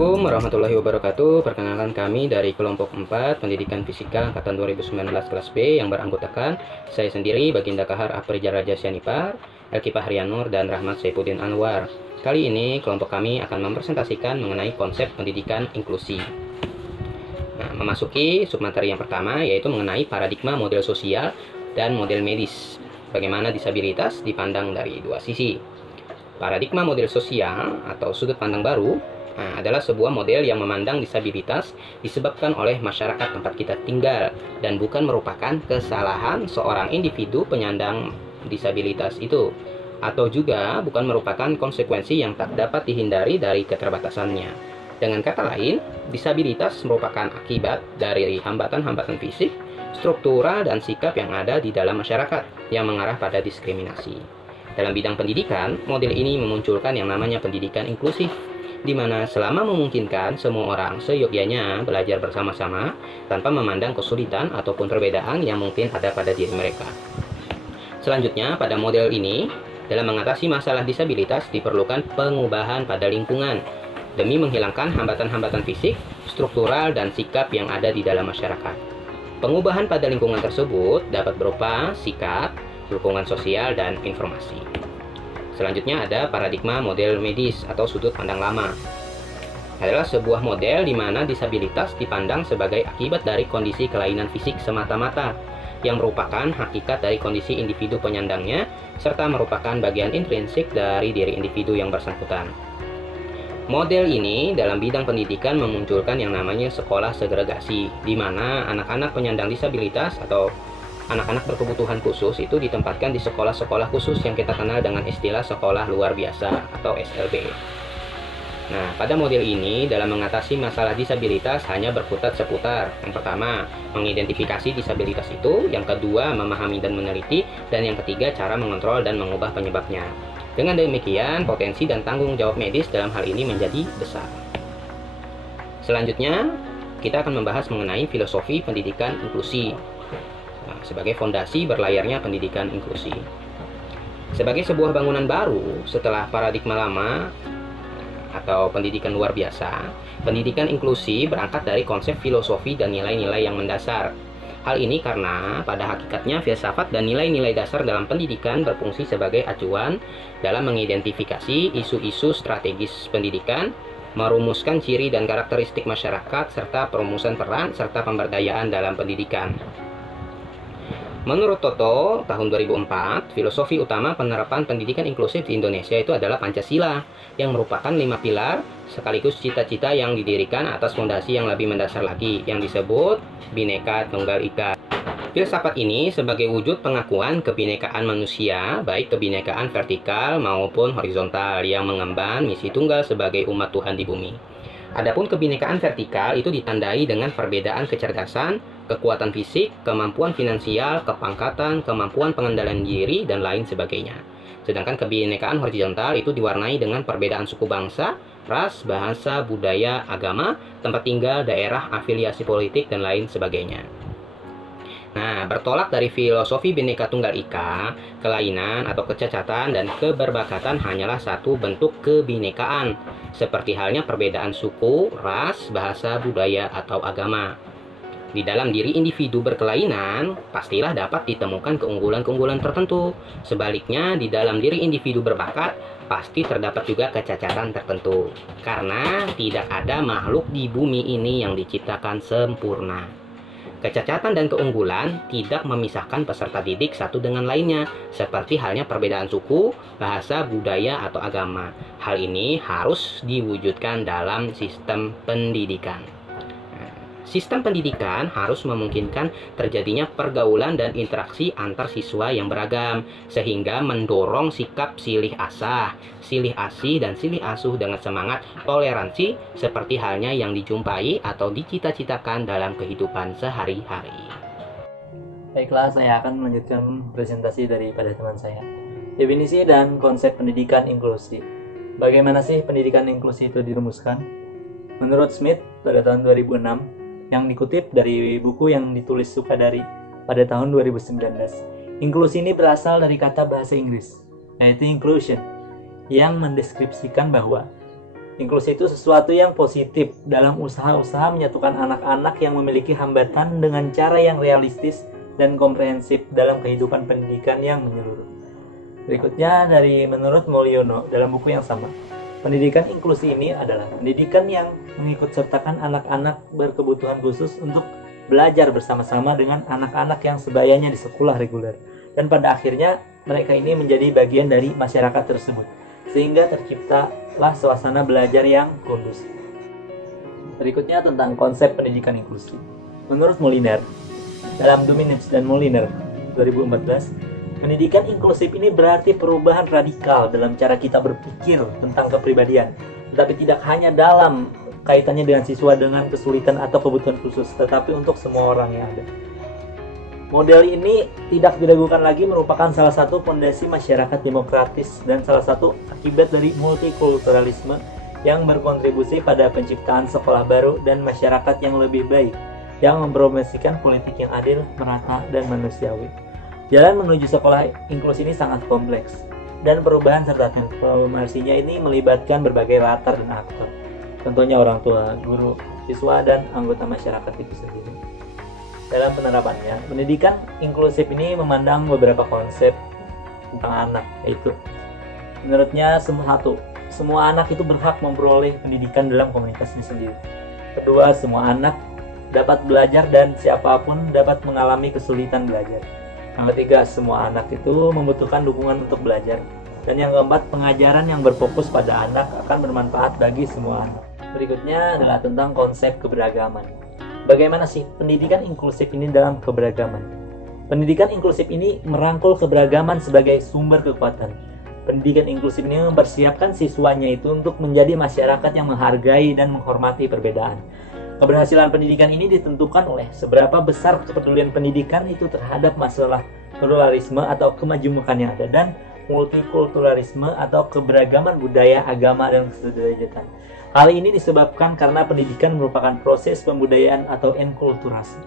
Assalamualaikum warahmatullahi wabarakatuh. Perkenalkan, kami dari kelompok 4 Pendidikan Fisika Angkatan 2019 kelas B yang beranggotakan saya sendiri, Baginda Kahar Afrija Raja Sianipar, Elki Pahrianur, dan Rahmat Saifuddin Anwar. Kali ini kelompok kami akan mempresentasikan mengenai konsep pendidikan inklusi. Nah, memasuki submateri yang pertama, yaitu mengenai paradigma model sosial dan model medis. Bagaimana disabilitas dipandang dari dua sisi. Paradigma model sosial atau sudut pandang baru adalah sebuah model yang memandang disabilitas disebabkan oleh masyarakat tempat kita tinggal dan bukan merupakan kesalahan seorang individu penyandang disabilitas itu, atau juga bukan merupakan konsekuensi yang tak dapat dihindari dari keterbatasannya. Dengan kata lain, disabilitas merupakan akibat dari hambatan-hambatan fisik, struktural, dan sikap yang ada di dalam masyarakat yang mengarah pada diskriminasi. Dalam bidang pendidikan, model ini memunculkan yang namanya pendidikan inklusif, di mana selama memungkinkan semua orang seyogyanya belajar bersama-sama tanpa memandang kesulitan ataupun perbedaan yang mungkin ada pada diri mereka. Selanjutnya, pada model ini, dalam mengatasi masalah disabilitas diperlukan pengubahan pada lingkungan demi menghilangkan hambatan-hambatan fisik, struktural, dan sikap yang ada di dalam masyarakat. Pengubahan pada lingkungan tersebut dapat berupa sikap, dukungan sosial, dan informasi. Selanjutnya ada paradigma model medis atau sudut pandang lama. Adalah sebuah model di mana disabilitas dipandang sebagai akibat dari kondisi kelainan fisik semata-mata, yang merupakan hakikat dari kondisi individu penyandangnya, serta merupakan bagian intrinsik dari diri individu yang bersangkutan. Model ini dalam bidang pendidikan memunculkan yang namanya sekolah segregasi, di mana anak-anak penyandang disabilitas atau anak-anak berkebutuhan khusus itu ditempatkan di sekolah-sekolah khusus yang kita kenal dengan istilah sekolah luar biasa atau SLB. Nah, pada model ini dalam mengatasi masalah disabilitas hanya berkutat seputar. Yang pertama, mengidentifikasi disabilitas itu. Yang kedua, memahami dan meneliti. Dan yang ketiga, cara mengontrol dan mengubah penyebabnya. Dengan demikian, potensi dan tanggung jawab medis dalam hal ini menjadi besar. Selanjutnya, kita akan membahas mengenai filosofi pendidikan inklusi sebagai fondasi berlayarnya pendidikan inklusi. Sebagai sebuah bangunan baru setelah paradigma lama atau pendidikan luar biasa, pendidikan inklusi berangkat dari konsep filosofi dan nilai-nilai yang mendasar. Hal ini karena pada hakikatnya filsafat dan nilai-nilai dasar dalam pendidikan berfungsi sebagai acuan dalam mengidentifikasi isu-isu strategis pendidikan, merumuskan ciri dan karakteristik masyarakat, serta perumusan peran serta pemberdayaan dalam pendidikan. Menurut Toto, tahun 2004, filosofi utama penerapan pendidikan inklusif di Indonesia itu adalah Pancasila, yang merupakan 5 pilar sekaligus cita-cita yang didirikan atas fondasi yang lebih mendasar lagi, yang disebut Bhinneka Tunggal Ika. Filsafat ini sebagai wujud pengakuan kebinekaan manusia, baik kebinekaan vertikal maupun horizontal, yang mengemban misi tunggal sebagai umat Tuhan di bumi. Adapun kebinekaan vertikal itu ditandai dengan perbedaan kecerdasan, kekuatan fisik, kemampuan finansial, kepangkatan, kemampuan pengendalian diri, dan lain sebagainya. Sedangkan kebinekaan horizontal itu diwarnai dengan perbedaan suku bangsa, ras, bahasa, budaya, agama, tempat tinggal, daerah, afiliasi politik, dan lain sebagainya. Nah, bertolak dari filosofi Bhinneka Tunggal Ika, kelainan atau kecacatan dan keberbakatan hanyalah satu bentuk kebinekaan, seperti halnya perbedaan suku, ras, bahasa, budaya, atau agama. Di dalam diri individu berkelainan, pastilah dapat ditemukan keunggulan-keunggulan tertentu. Sebaliknya, di dalam diri individu berbakat, pasti terdapat juga kecacatan tertentu. Karena tidak ada makhluk di bumi ini yang diciptakan sempurna. Kecacatan dan keunggulan tidak memisahkan peserta didik satu dengan lainnya, seperti halnya perbedaan suku, bahasa, budaya, atau agama. Hal ini harus diwujudkan dalam sistem pendidikan. Sistem pendidikan harus memungkinkan terjadinya pergaulan dan interaksi antar siswa yang beragam, sehingga mendorong sikap silih asah, silih asih, dan silih asuh dengan semangat toleransi seperti halnya yang dijumpai atau dicita-citakan dalam kehidupan sehari-hari. Baiklah, saya akan melanjutkan presentasi daripada teman saya. Definisi dan konsep pendidikan inklusi. Bagaimana sih pendidikan inklusi itu dirumuskan? Menurut Smith pada tahun 2006, yang dikutip dari buku yang ditulis Sukadari pada tahun 2019. Inklusi ini berasal dari kata bahasa Inggris, yaitu inclusion, yang mendeskripsikan bahwa Inklusi itu sesuatu yang positif dalam usaha-usaha menyatukan anak-anak yang memiliki hambatan dengan cara yang realistis dan komprehensif dalam kehidupan pendidikan yang menyeluruh. Berikutnya dari menurut Mulyono dalam buku yang sama. Pendidikan inklusi ini adalah pendidikan yang mengikutsertakan anak-anak berkebutuhan khusus untuk belajar bersama-sama dengan anak-anak yang sebayanya di sekolah reguler. Dan pada akhirnya mereka ini menjadi bagian dari masyarakat tersebut, sehingga terciptalah suasana belajar yang kondusif. Berikutnya tentang konsep pendidikan inklusi. Menurut Moliner, dalam Dominics dan Moliner 2014, pendidikan inklusif ini berarti perubahan radikal dalam cara kita berpikir tentang kepribadian, tetapi tidak hanya dalam kaitannya dengan siswa dengan kesulitan atau kebutuhan khusus, tetapi untuk semua orang yang ada. Model ini tidak diragukan lagi merupakan salah satu fondasi masyarakat demokratis dan salah satu akibat dari multikulturalisme yang berkontribusi pada penciptaan sekolah baru dan masyarakat yang lebih baik, yang mempromosikan politik yang adil, merata, dan manusiawi. Jalan menuju sekolah inklusi ini sangat kompleks, dan perubahan serta transformasinya ini melibatkan berbagai latar dan aktor. Tentunya orang tua, guru, siswa, dan anggota masyarakat itu sendiri. Dalam penerapannya, pendidikan inklusif ini memandang beberapa konsep tentang anak, yaitu menurutnya semua anak itu berhak memperoleh pendidikan dalam komunitasnya sendiri. Kedua, semua anak dapat belajar dan siapapun dapat mengalami kesulitan belajar. Yang ketiga, semua anak itu membutuhkan dukungan untuk belajar. Dan yang keempat, pengajaran yang berfokus pada anak akan bermanfaat bagi semua anak. Berikutnya adalah tentang konsep keberagaman. Bagaimana sih pendidikan inklusif ini dalam keberagaman? Pendidikan inklusif ini merangkul keberagaman sebagai sumber kekuatan. Pendidikan inklusif ini mempersiapkan siswanya itu untuk menjadi masyarakat yang menghargai dan menghormati perbedaan. Keberhasilan pendidikan ini ditentukan oleh seberapa besar kepedulian pendidikan itu terhadap masalah pluralisme atau kemajemukan yang ada, dan multikulturalisme atau keberagaman budaya, agama, dan kesederajatan. Hal ini disebabkan karena pendidikan merupakan proses pembudayaan atau enkulturasi.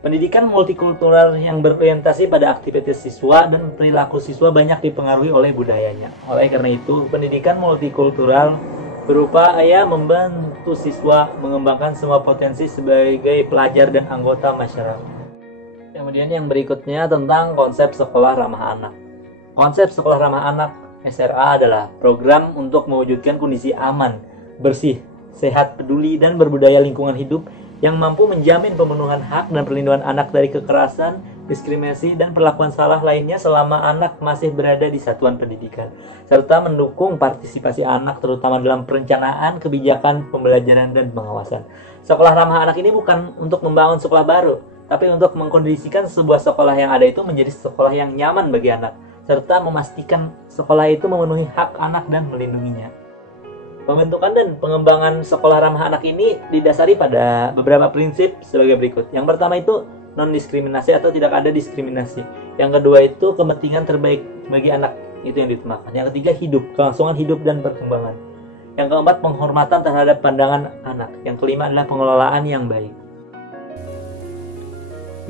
Pendidikan multikultural yang berorientasi pada aktivitas siswa dan perilaku siswa banyak dipengaruhi oleh budayanya. Oleh karena itu, pendidikan multikultural berupaya membantu siswa mengembangkan semua potensi sebagai pelajar dan anggota masyarakat. Kemudian yang berikutnya tentang konsep sekolah ramah anak. Konsep sekolah ramah anak SRA adalah program untuk mewujudkan kondisi aman, bersih, sehat, peduli, dan berbudaya lingkungan hidup yang mampu menjamin pemenuhan hak dan perlindungan anak dari kekerasan, diskriminasi, dan perlakuan salah lainnya selama anak masih berada di satuan pendidikan, serta mendukung partisipasi anak terutama dalam perencanaan, kebijakan, pembelajaran, dan pengawasan. Sekolah ramah anak ini bukan untuk membangun sekolah baru, tapi untuk mengkondisikan sebuah sekolah yang ada itu menjadi sekolah yang nyaman bagi anak, serta memastikan sekolah itu memenuhi hak anak dan melindunginya. Pembentukan dan pengembangan sekolah ramah anak ini didasari pada beberapa prinsip sebagai berikut. Yang pertama itu non-diskriminasi atau tidak ada diskriminasi. Yang kedua itu kepentingan terbaik bagi anak, itu yang diutamakan. Yang ketiga hidup, kelangsungan hidup dan perkembangan. Yang keempat penghormatan terhadap pandangan anak. Yang kelima adalah pengelolaan yang baik.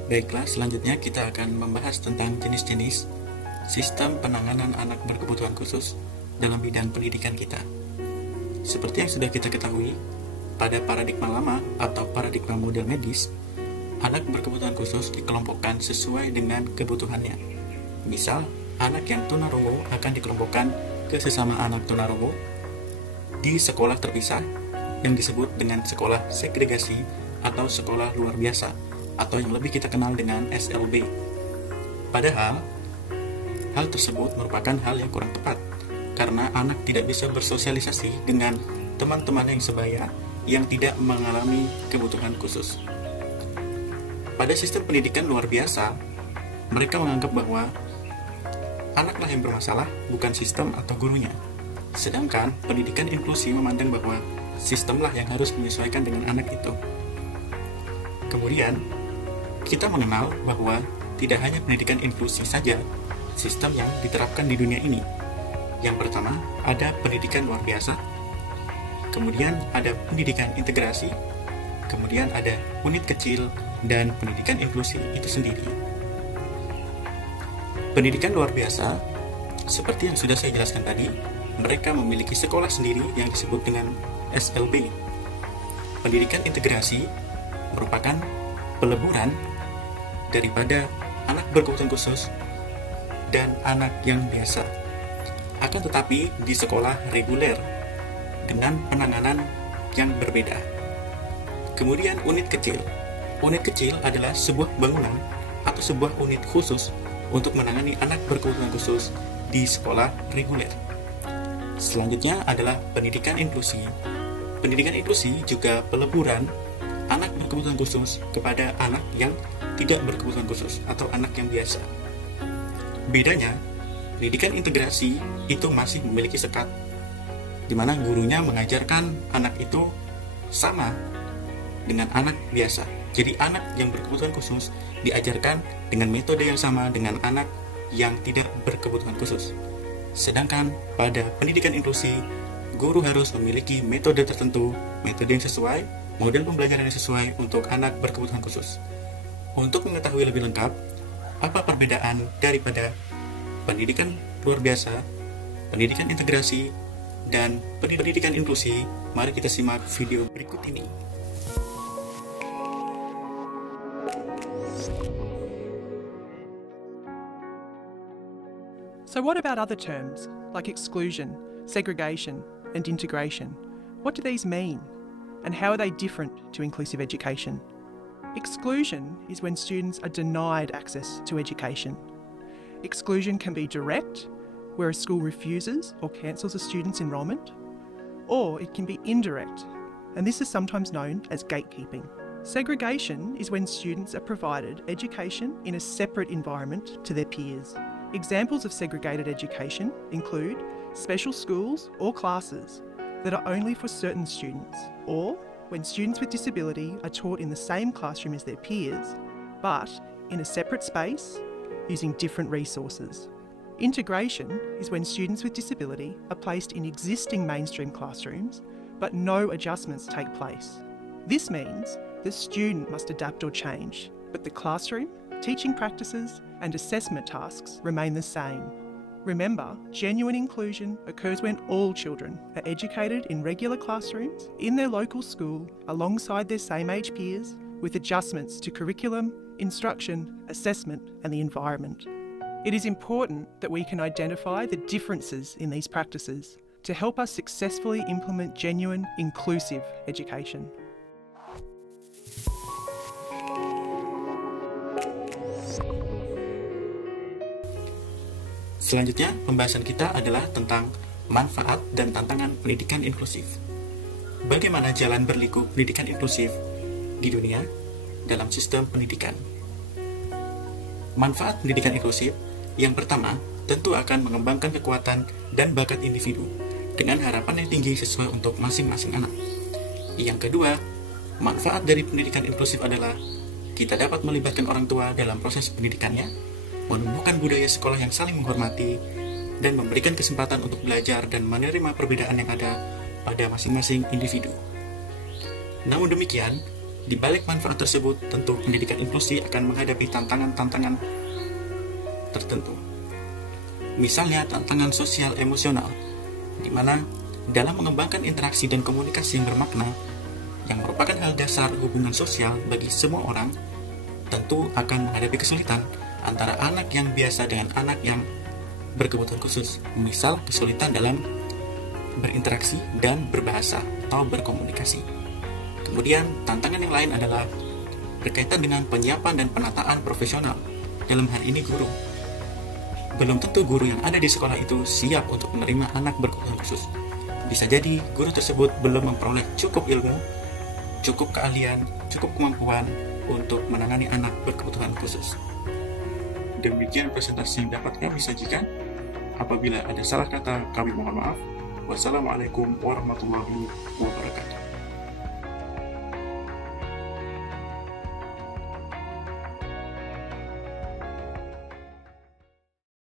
Baiklah, selanjutnya kita akan membahas tentang jenis-jenis sistem penanganan anak berkebutuhan khusus dalam bidang pendidikan kita. Seperti yang sudah kita ketahui, pada paradigma lama atau paradigma model medis, anak berkebutuhan khusus dikelompokkan sesuai dengan kebutuhannya. Misal, anak yang tunarungu akan dikelompokkan ke sesama anak tunarungu di sekolah terpisah yang disebut dengan sekolah segregasi atau sekolah luar biasa, atau yang lebih kita kenal dengan SLB. Padahal, hal tersebut merupakan hal yang kurang tepat, karena anak tidak bisa bersosialisasi dengan teman-teman yang sebaya yang tidak mengalami kebutuhan khusus. Pada sistem pendidikan luar biasa, mereka menganggap bahwa anaklah yang bermasalah, bukan sistem atau gurunya. Sedangkan pendidikan inklusi memandang bahwa sistemlah yang harus menyesuaikan dengan anak itu. Kemudian, kita mengenal bahwa tidak hanya pendidikan inklusi saja sistem yang diterapkan di dunia ini. Yang pertama, ada pendidikan luar biasa, kemudian ada pendidikan integrasi, kemudian ada unit kecil, dan pendidikan inklusi itu sendiri. Pendidikan luar biasa, seperti yang sudah saya jelaskan tadi, mereka memiliki sekolah sendiri yang disebut dengan SLB. Pendidikan integrasi merupakan peleburan daripada anak berkebutuhan khusus dan anak yang biasa. Akan tetapi di sekolah reguler dengan penanganan yang berbeda. Kemudian unit kecil. Unit kecil adalah sebuah bangunan atau sebuah unit khusus untuk menangani anak berkebutuhan khusus di sekolah reguler. Selanjutnya adalah pendidikan inklusi. Pendidikan inklusi juga peleburan anak berkebutuhan khusus kepada anak yang tidak berkebutuhan khusus atau anak yang biasa. Bedanya, pendidikan integrasi itu masih memiliki sekat, di mana gurunya mengajarkan anak itu sama dengan anak biasa. Jadi anak yang berkebutuhan khusus diajarkan dengan metode yang sama dengan anak yang tidak berkebutuhan khusus. Sedangkan pada pendidikan inklusi, guru harus memiliki metode tertentu, metode yang sesuai, model pembelajaran yang sesuai untuk anak berkebutuhan khusus. Untuk mengetahui lebih lengkap, apa perbedaan daripada pendidikan luar biasa, pendidikan integrasi, dan pendidikan inklusi, mari kita simak video berikut ini. So what about other terms, like exclusion, segregation, and integration? What do these mean? And how are they different to inclusive education? Exclusion is when students are denied access to education. Exclusion can be direct, where a school refuses or cancels a student's enrolment, or it can be indirect, and this is sometimes known as gatekeeping. Segregation is when students are provided education in a separate environment to their peers. Examples of segregated education include special schools or classes that are only for certain students, or when students with disability are taught in the same classroom as their peers, but in a separate space using different resources. Integration is when students with disability are placed in existing mainstream classrooms, but no adjustments take place. This means the student must adapt or change, but the classroom, teaching practices, and assessment tasks remain the same. Remember, genuine inclusion occurs when all children are educated in regular classrooms, in their local school, alongside their same-age peers, with adjustments to curriculum, instruction, assessment, and the environment. It is important that we can identify the differences in these practices to help us successfully implement genuine, inclusive education. Selanjutnya, pembahasan kita adalah tentang manfaat dan tantangan pendidikan inklusif. Bagaimana jalan berliku pendidikan inklusif di dunia dalam sistem pendidikan? Manfaat pendidikan inklusif yang pertama tentu akan mengembangkan kekuatan dan bakat individu dengan harapan yang tinggi sesuai untuk masing-masing anak. Yang kedua, manfaat dari pendidikan inklusif adalah kita dapat melibatkan orang tua dalam proses pendidikannya, menumbuhkan budaya sekolah yang saling menghormati, dan memberikan kesempatan untuk belajar dan menerima perbedaan yang ada pada masing-masing individu. Namun demikian, di balik manfaat tersebut, tentu pendidikan inklusi akan menghadapi tantangan-tantangan tertentu. Misalnya tantangan sosial emosional, di mana dalam mengembangkan interaksi dan komunikasi yang bermakna, yang merupakan hal dasar hubungan sosial bagi semua orang, tentu akan menghadapi kesulitan antara anak yang biasa dengan anak yang berkebutuhan khusus. Misal kesulitan dalam berinteraksi dan berbahasa atau berkomunikasi. Kemudian tantangan yang lain adalah berkaitan dengan penyiapan dan penataan profesional. Dalam hal ini guru. Belum tentu guru yang ada di sekolah itu siap untuk menerima anak berkebutuhan khusus. Bisa jadi guru tersebut belum memperoleh cukup ilmu, cukup keahlian, cukup kemampuan untuk menangani anak berkebutuhan khusus. Demikian presentasi yang dapat kami sajikan. Apabila ada salah kata, kami mohon maaf. Wassalamualaikum warahmatullahi wabarakatuh.